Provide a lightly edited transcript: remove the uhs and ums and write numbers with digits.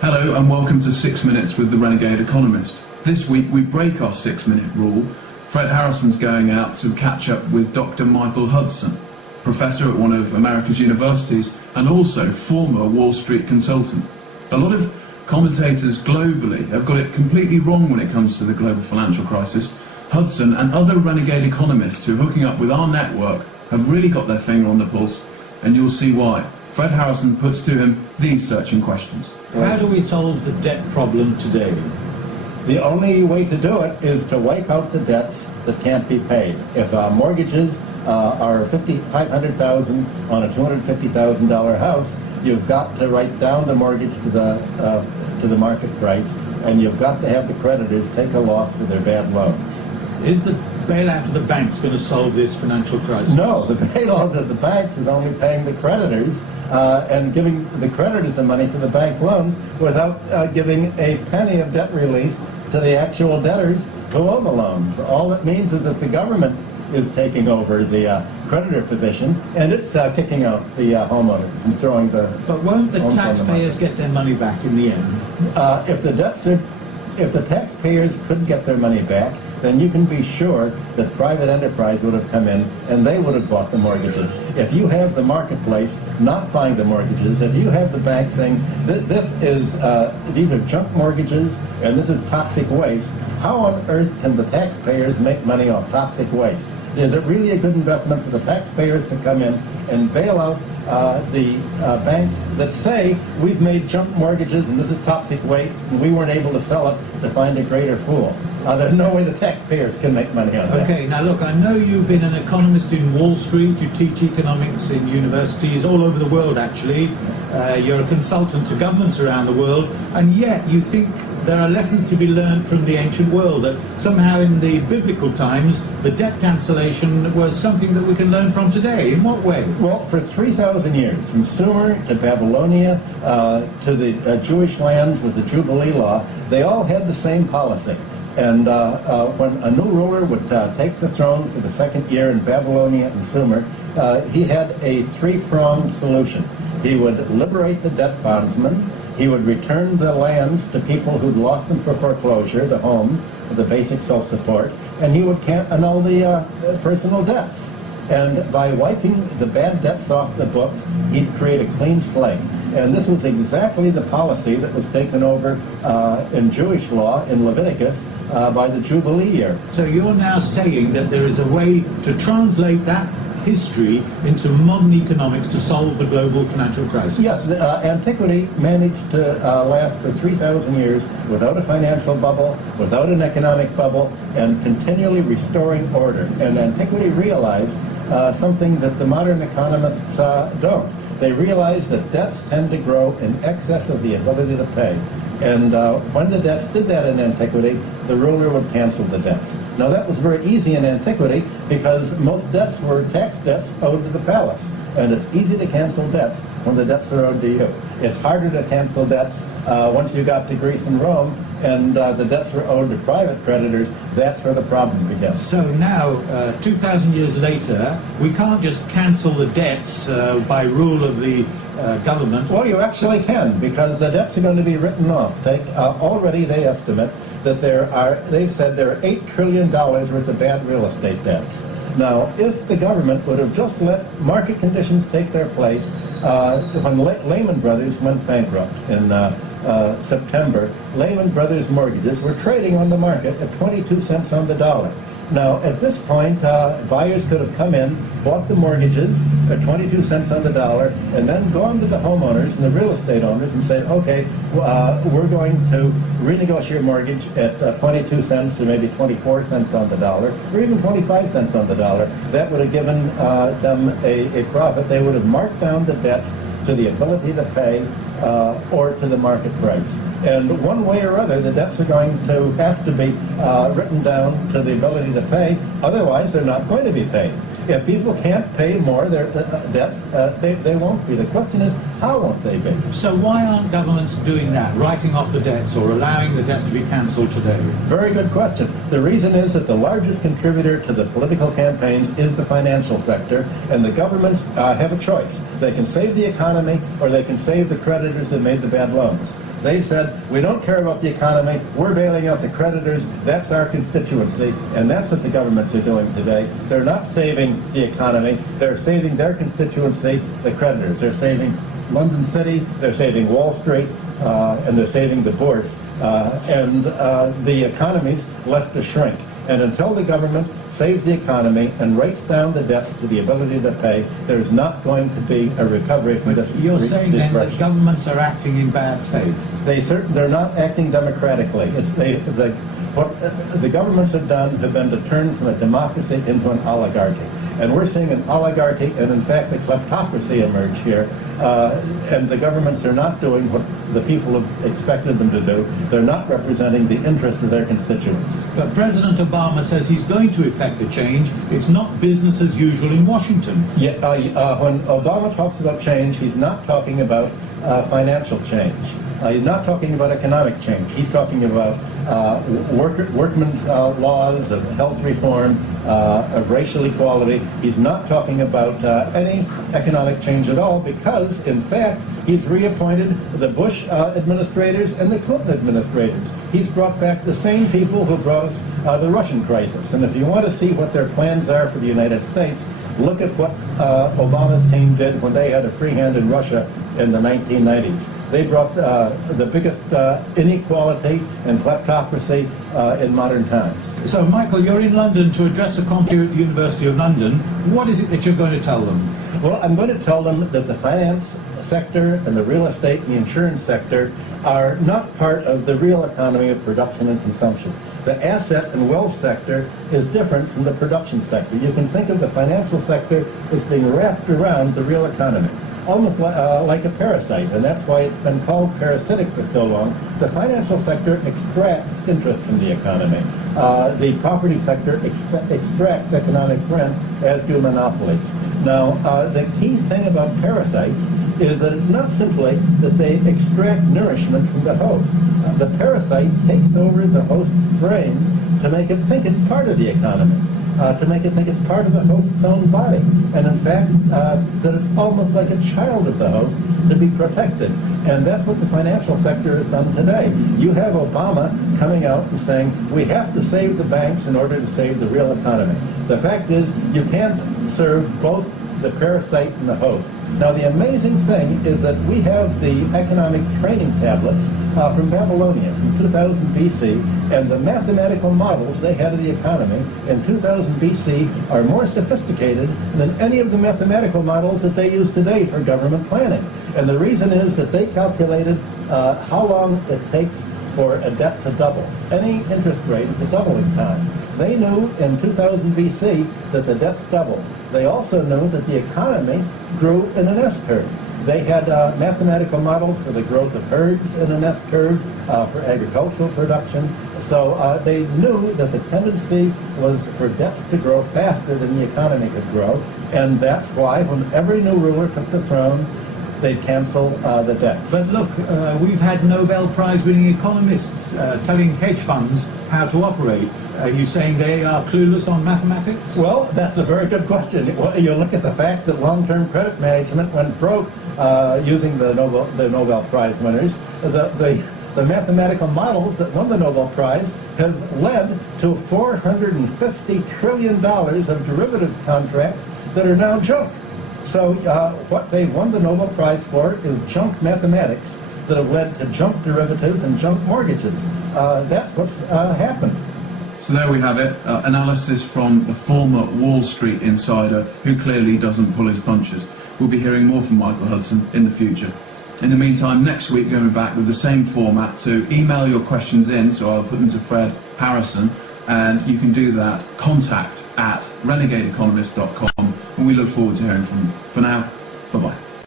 Hello and welcome to 6 Minutes with the Renegade Economist. This week we break our 6-minute rule. Fred Harrison's going out to catch up with Dr. Michael Hudson, professor at one of America's universities and also former Wall Street consultant. A lot of commentators globally have got it completely wrong when it comes to the global financial crisis. Hudson and other renegade economists who are hooking up with our network have really got their finger on the pulse, and you'll see why. Fred Harrison puts to him these searching questions. How do we solve the debt problem today? The only way to do it is to wipe out the debts that can't be paid. If mortgages are $500,000 on a $250,000 house, you've got to write down the mortgage to the market price, and you've got to have the creditors take a loss for their bad loans. Is the bailout of the banks going to solve this financial crisis? No, the bailout of the banks is only paying the creditors and giving the creditors the money for the bank loans without giving a penny of debt relief to the actual debtors who owe the loans. All it means is that the government is taking over the creditor position, and it's kicking out the homeowners and throwing the... But won't the taxpayers get their money back in the end? If the taxpayers could get their money back, then you can be sure that private enterprise would have come in and they would have bought the mortgages. If you have the marketplace not buying the mortgages, if you have the bank saying these are junk mortgages and this is toxic waste, how on earth can the taxpayers make money off toxic waste? Is it really a good investment for the taxpayers to come in and bail out the banks that say we've made junk mortgages and this is toxic waste and we weren't able to sell it to find a greater fool? There's no way the taxpayers can make money on that. Okay, now look, I know you've been an economist in Wall Street, you teach economics in universities all over the world actually, you're a consultant to governments around the world, and yet you think there are lessons to be learned from the ancient world, that somehow in the biblical times the debt cancellation was something that we can learn from today. In what way? Well, for 3,000 years, from Sumer to Babylonia to the Jewish lands with the Jubilee law, they all had the same policy. And when a new ruler would take the throne for the second year in Babylonia and Sumer, he had a three-pronged solution. He would liberate the debt bondsmen, he would return the lands to people who'd lost them for foreclosure, the homes, the basic self-support, and he would annul the personal debts. And by wiping the bad debts off the books, he'd create a clean slate. And this was exactly the policy that was taken over in Jewish law in Leviticus by the Jubilee year. So you're now saying that there is a way to translate that history into modern economics to solve the global financial crisis? Yes, antiquity managed to last for 3,000 years without a financial bubble, without an economic bubble, and continually restoring order. And antiquity realized something that the modern economists don't. They realized that debts tend to grow in excess of the ability to pay. And when the debts did that in antiquity, the ruler would cancel the debts. Now that was very easy in antiquity because most debts were tax debts owed to the palace. And it's easy to cancel debts when the debts are owed to you. It's harder to cancel debts once you got to Greece and Rome and the debts were owed to private creditors. That's where the problem begins. So now, 2,000 years later, we can't just cancel the debts by rule of the government. Well, you actually can, because the debts are going to be written off. Already they estimate that they've said there are $8 trillion worth of bad real estate debts. Now, if the government would have just let market conditions take their place, when Lehman Brothers went bankrupt in September, Lehman Brothers mortgages were trading on the market at 22 cents on the dollar. Now, at this point, buyers could have come in, bought the mortgages at 22 cents on the dollar, and then gone to the homeowners and the real estate owners and said, okay, we're going to renegotiate your mortgage at 22 cents or maybe 24 cents on the dollar, or even 25 cents on the dollar. That would have given them a profit. They would have marked down the debts to the ability to pay or to the market price. And one way or other, the debts are going to have to be written down to the ability to pay. Otherwise, they're not going to be paid. If people can't pay more their debts, they won't be. The question is, how won't they be? So why aren't governments doing that, writing off the debts or allowing the debts to be cancelled today? Very good question. The reason is that the largest contributor to the political campaigns is the financial sector, and the governments have a choice. They can save the economy or they can save the creditors that made the bad loans. They've said, we don't care about the economy, we're bailing out the creditors, that's our constituency, and that's what the governments are doing today. They're not saving the economy, they're saving their constituency, the creditors. They're saving London City, they're saving Wall Street, and they're saving the bourse, and the economy's left to shrink. And until the government saves the economy and rates down the debts to the ability to pay, there's not going to be a recovery from this. You're saying then that governments are acting in bad faith? They're not acting democratically. What the governments have done have been to turn from a democracy into an oligarchy. And we're seeing an oligarchy and, in fact, a kleptocracy emerge here. And the governments are not doing what the people have expected them to do. They're not representing the interest of their constituents. But President Obama says he's going to effect a change. It's not business as usual in Washington. Yeah, when Obama talks about change, he's not talking about financial change. He's not talking about economic change. He's talking about workmen's laws, of health reform, of racial equality. He's not talking about any economic change at all because, in fact, he's reappointed the Bush administrators and the Clinton administrators. He's brought back the same people who brought us the Russian crisis. And if you want to see what their plans are for the United States, look at what Obama's team did when they had a free hand in Russia in the 1990s. They brought the biggest inequality and kleptocracy in modern times. So, Michael, you're in London to address a conference at the University of London. What is it that you're going to tell them? Well, I'm going to tell them that the finance sector and the real estate and the insurance sector are not part of the real economy of production and consumption. The asset and wealth sector is different from the production sector. You can think of the financial sector as being wrapped around the real economy, almost like a parasite, and that's why it's been called parasitic for so long. The financial sector extracts interest from the economy. The property sector extracts economic rent, as do monopolies. Now, the key thing about parasites is that it's not simply that they extract nourishment from the host. The parasite takes over the host's brain to make it think it's part of the economy, to make it think it's part of the host's own body, and in fact that it's almost like a child of the host to be protected. And that's what the financial sector has done today. You have Obama coming out and saying we have to save the banks in order to save the real economy. The fact is you can't serve both the parasite and the host. Now the amazing thing is that we have the economic training tablets from Babylonia from 2000 BC, and the mathematical models they had of the economy in 2000 BC are more sophisticated than any of the mathematical models that they use today for government planning. And the reason is that they calculated how long it takes for a debt to double. Any interest rate is a doubling time. They knew in 2000 BC that the debts doubled. They also knew that the economy grew in an S-curve. They had mathematical models for the growth of herds in an S-curve, for agricultural production. So they knew that the tendency was for debts to grow faster than the economy could grow. And that's why when every new ruler took the throne, they'd cancel the debt. But look, we've had Nobel Prize-winning economists telling hedge funds how to operate. Are you saying they are clueless on mathematics? Well, that's a very good question. You look at the fact that long-term credit management went broke using the Nobel Prize winners. The mathematical models that won the Nobel Prize have led to $450 trillion of derivatives contracts that are now junk. So what they won the Nobel Prize for is junk mathematics that have led to junk derivatives and junk mortgages. That's what's happened. So there we have it, analysis from the former Wall Street insider who clearly doesn't pull his punches. We'll be hearing more from Michael Hudson in the future. In the meantime, next week we're going to be back with the same format, so email your questions in, so I'll put them to Fred Harrison, and you can do that, contact@renegadeeconomist.com, and we look forward to hearing from you. For now, bye-bye.